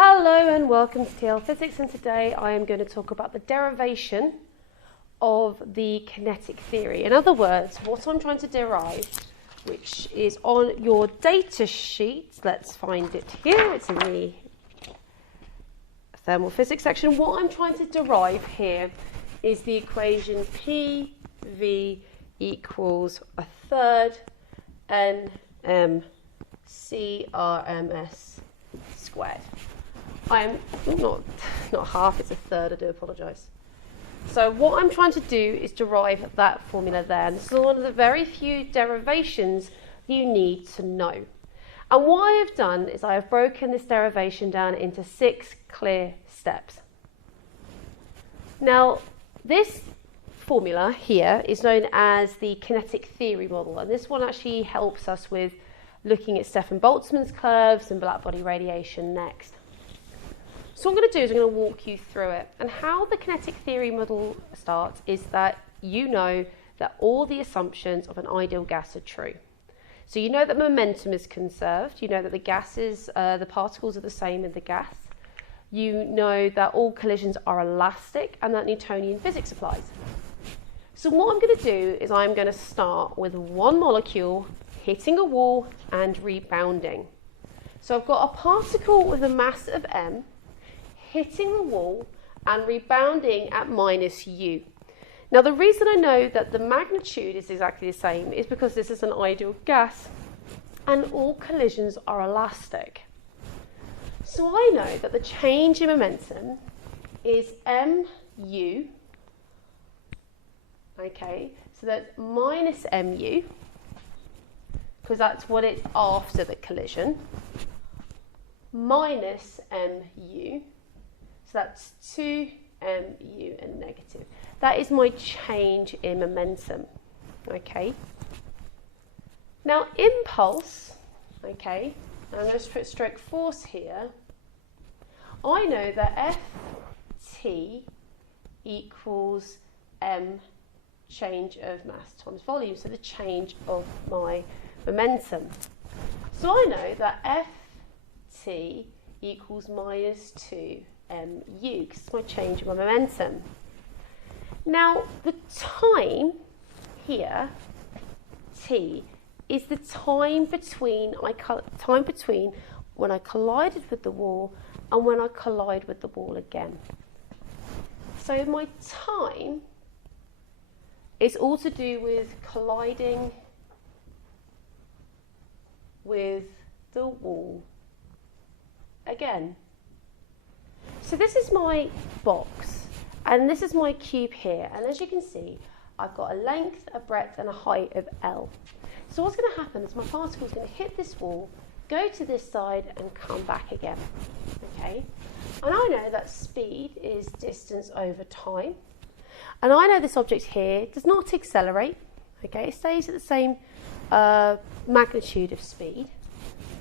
Hello and welcome to TL Physics, and today I am going to talk about the derivation of the kinetic theory. In other words, what I'm trying to derive, which is on your data sheet. Let's find it here. It's in the thermal physics section. What I'm trying to derive here is the equation PV equals a third NM CRMS squared. I'm not half, it's a third, I do apologise. So what I'm trying to do is derive that formula there. And this is one of the very few derivations you need to know. And what I have done is I have broken this derivation down into 6 clear steps. Now, this formula here is known as the kinetic theory model, and this one actually helps us with looking at Stefan Boltzmann's curves and blackbody radiation next. So what I'm going to do is I'm going to walk you through it. And how the kinetic theory model starts is that you know that all the assumptions of an ideal gas are true. So you know that momentum is conserved. You know that the gases, the particles are the same in the gas. You know that all collisions are elastic and that Newtonian physics applies. So what I'm going to do is I'm going to start with one molecule hitting a wall and rebounding. So I've got a particle with a mass of m hitting the wall and rebounding at -u. Now the reason I know that the magnitude is exactly the same is because this is an ideal gas and all collisions are elastic. So I know that the change in momentum is mu, okay, so that's minus mu, because that's what it's after the collision, minus mu, so that's 2mu and negative. That is my change in momentum, okay? Now impulse, okay, and I'm going to put stroke force here. I know that Ft equals m change of mass times volume, so the change of my momentum. So I know that Ft equals minus 2mu, because it's my change of my momentum. Now the time here, t, is the time between when I collided with the wall and when I collide with the wall again. So my time is all to do with colliding with the wall again. So this is my box, and this is my cube here, and as you can see, I've got a length, a breadth, and a height of L. So what's going to happen is my particle is going to hit this wall, go to this side, and come back again. Okay, and I know that speed is distance over time, and I know this object here does not accelerate. Okay, it stays at the same magnitude of speed.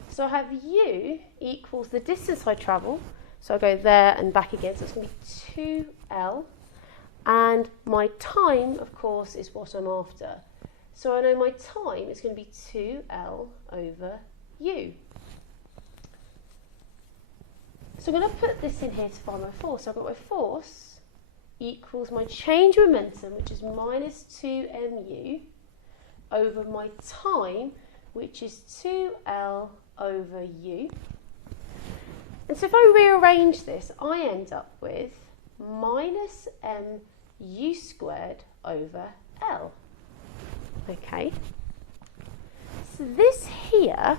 So I have u equals the distance I travel. So I go there and back again, so it's going to be 2L. And my time, of course, is what I'm after. So I know my time is going to be 2L over u. So I'm going to put this in here to find my force. So I've got my force equals my change of momentum, which is minus 2mu, over my time, which is 2L over u. And so if I rearrange this, I end up with minus mu squared over L. Okay. So this here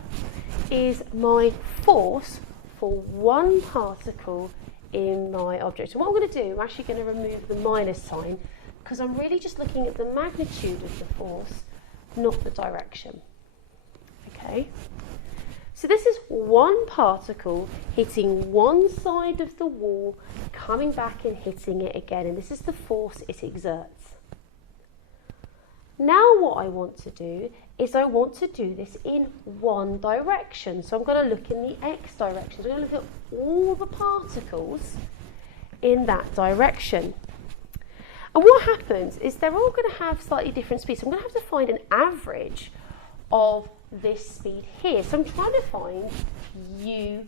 is my force for one particle in my object. And what I'm going to do, I'm actually going to remove the minus sign, because I'm really just looking at the magnitude of the force, not the direction. Okay. So this is one particle hitting one side of the wall, coming back and hitting it again, and this is the force it exerts. Now what I want to do is I want to do this in one direction. So I'm going to look in the x direction. So I'm going to look at all the particles in that direction. And what happens is they're all going to have slightly different speeds. So I'm going to have to find an average of this speed here. So I'm trying to find u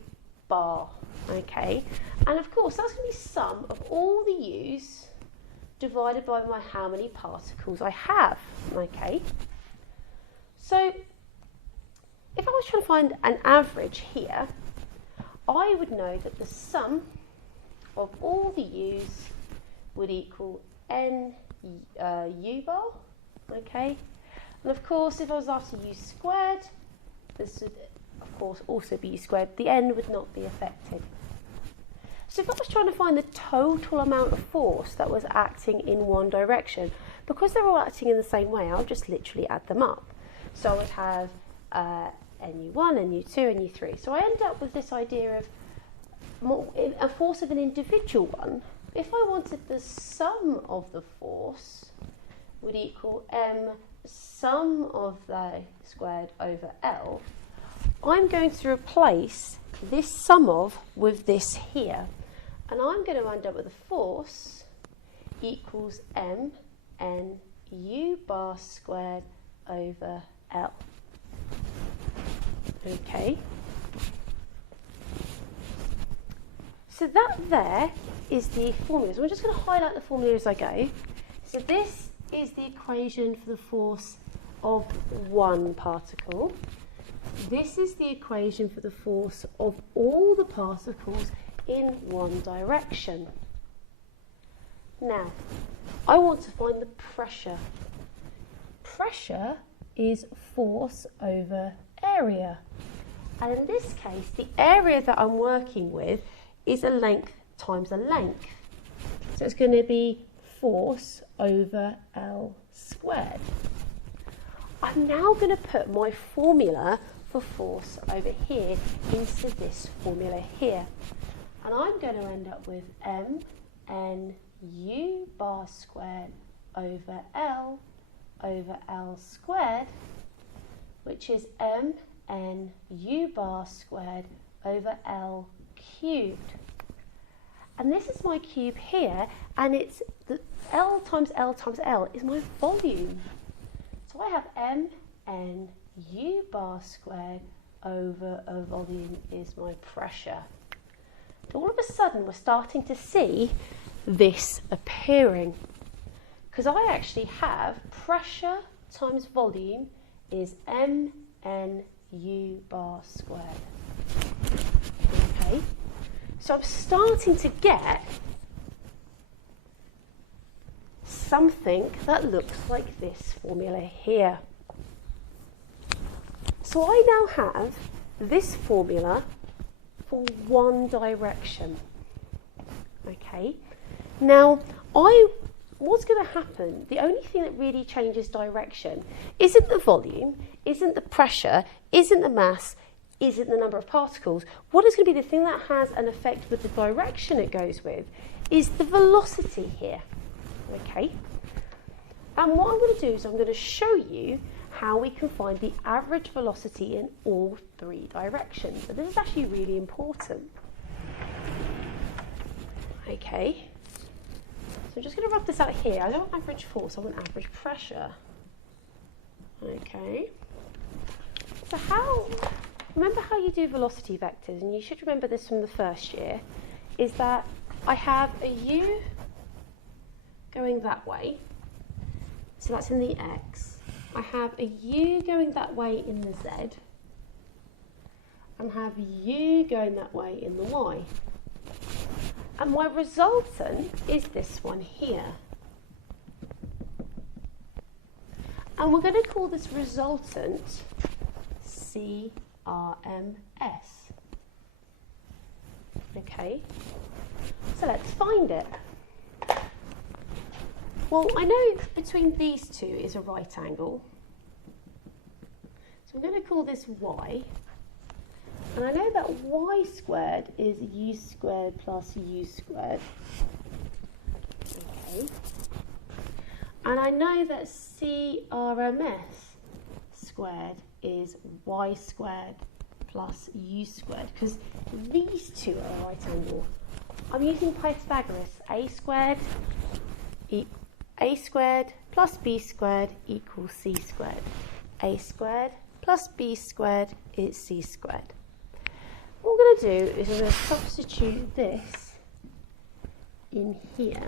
bar, Okay, and of course that's going to be sum of all the u's divided by my how many particles I have. Okay, so if I was trying to find an average here, I would know that the sum of all the u's would equal n u bar. Okay, and of course if I was after u squared, this would of course also be u squared. The n would not be affected. So if I was trying to find the total amount of force that was acting in one direction, because they're all acting in the same way, I'll just literally add them up. So I would have NU1, NU2, NU3. So I end up with this idea of a force of an individual one. If I wanted the sum of the force would equal m sum of the squared over L, I'm going to replace this sum of with this here. And I'm going to end up with a force equals m n u bar squared over L. Okay. So that there is the formula. So I'm just going to highlight the formula as I go. So this is the equation for the force of one particle. This is the equation for the force of all the particles in one direction. Now, I want to find the pressure. Pressure is force over area. And in this case, the area that I'm working with is a length times a length. So it's going to be force over L squared. I'm now going to put my formula for force over here into this formula here. And I'm going to end up with m n u bar squared over L squared, which is m n u bar squared over L cubed. And this is my cube here, and it's the L times L times L is my volume. So I have m n u bar squared over a volume is my pressure. All of a sudden we're starting to see this appearing, because I actually have pressure times volume is m n u bar squared. Okay, so I'm starting to get something that looks like this formula here. So I now have this formula for one direction. Okay, now what's going to happen, the only thing that really changes direction isn't the volume, isn't the pressure, isn't the mass, isn't the number of particles. What is going to be the thing that has an effect with the direction it goes with is the velocity here. Okay, and what I'm going to do is I'm going to show you how we can find the average velocity in all three directions. So this is actually really important. Okay, so I'm just going to rub this out here. I don't want average force, I want average pressure. Okay, so remember how you do velocity vectors, and you should remember this from the first year, is that I have a u going that way, so that's in the x. I have a u going that way in the z, and have u going that way in the y. And my resultant is this one here. And we're going to call this resultant CRMS. Okay, so let's find it. Well, I know between these two is a right angle. So I'm going to call this y. And I know that y squared is u squared plus u squared. Okay. And I know that CRMS squared is y squared plus u squared, because these two are a right angle. I'm using Pythagoras. A squared plus b squared equals c squared. A squared plus b squared is c squared. what I'm going to do is I'm going to substitute this in here,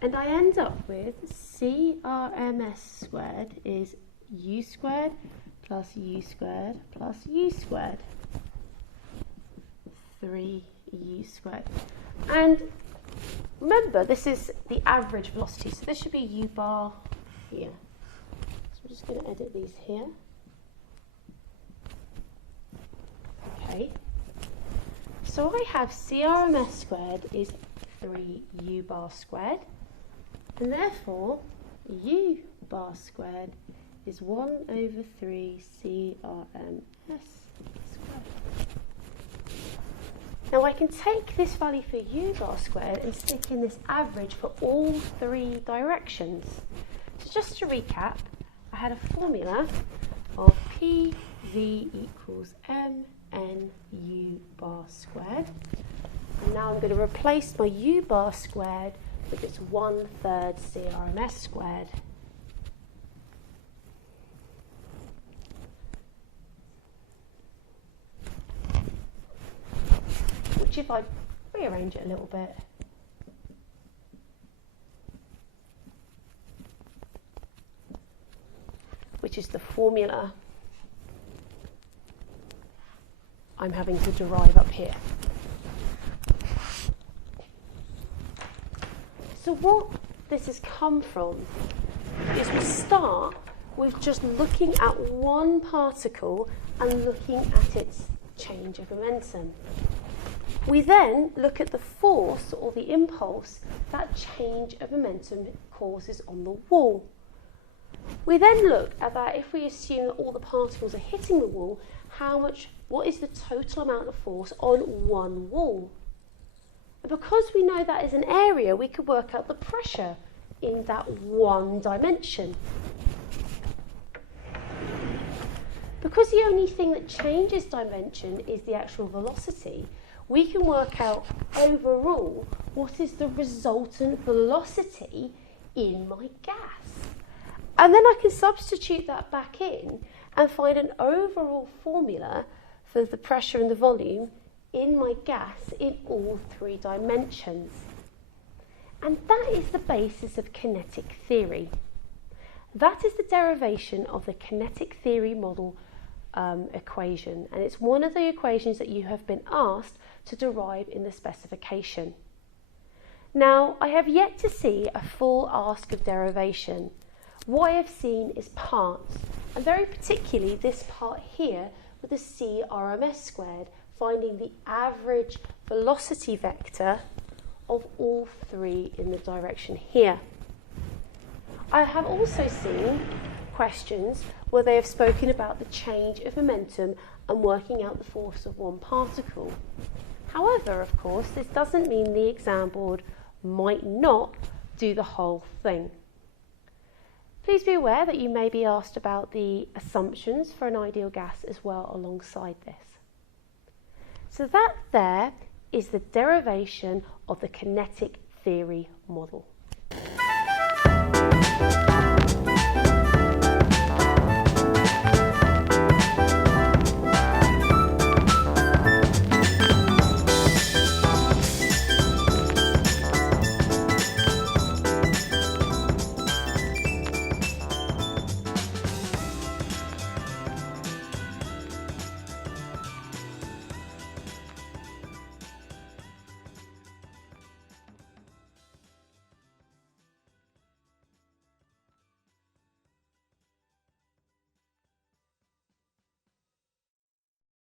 and I end up with CRMS squared is u squared plus u squared plus u squared, 3u squared. And remember, this is the average velocity, so this should be u bar here. So I'm just going to edit these here. Okay. So I have CRMS squared is 3u bar squared, and therefore u bar squared is 1 over 3 CRMS squared. Now I can take this value for u bar squared and stick in this average for all 3 directions. So just to recap, I had a formula of PV equals mn u bar squared. And now I'm going to replace my u bar squared with its 1/3 CRMS squared. Which, if I rearrange it a little bit, which is the formula I'm having to derive up here. So what this has come from is we start with just looking at one particle and looking at its change of momentum. We then look at the force or the impulse that change of momentum causes on the wall. We then look at that if we assume that all the particles are hitting the wall, what is the total amount of force on one wall? And because we know that is an area, we could work out the pressure in that one dimension. Because the only thing that changes dimension is the actual velocity, we can work out overall what is the resultant velocity in my gas. And then I can substitute that back in and find an overall formula for the pressure and the volume in my gas in all 3 dimensions. And that is the basis of kinetic theory. That is the derivation of the kinetic theory model equation, and it's one of the equations that you have been asked to derive in the specification. Now, I have yet to see a full ask of derivation. What I have seen is parts, and very particularly this part here with the CRMS squared, finding the average velocity vector of all 3 in the direction here. I have also seen questions where they have spoken about the change of momentum and working out the force of one particle. However, of course, this doesn't mean the exam board might not do the whole thing. Please be aware that you may be asked about the assumptions for an ideal gas as well alongside this. So that there is the derivation of the kinetic theory model.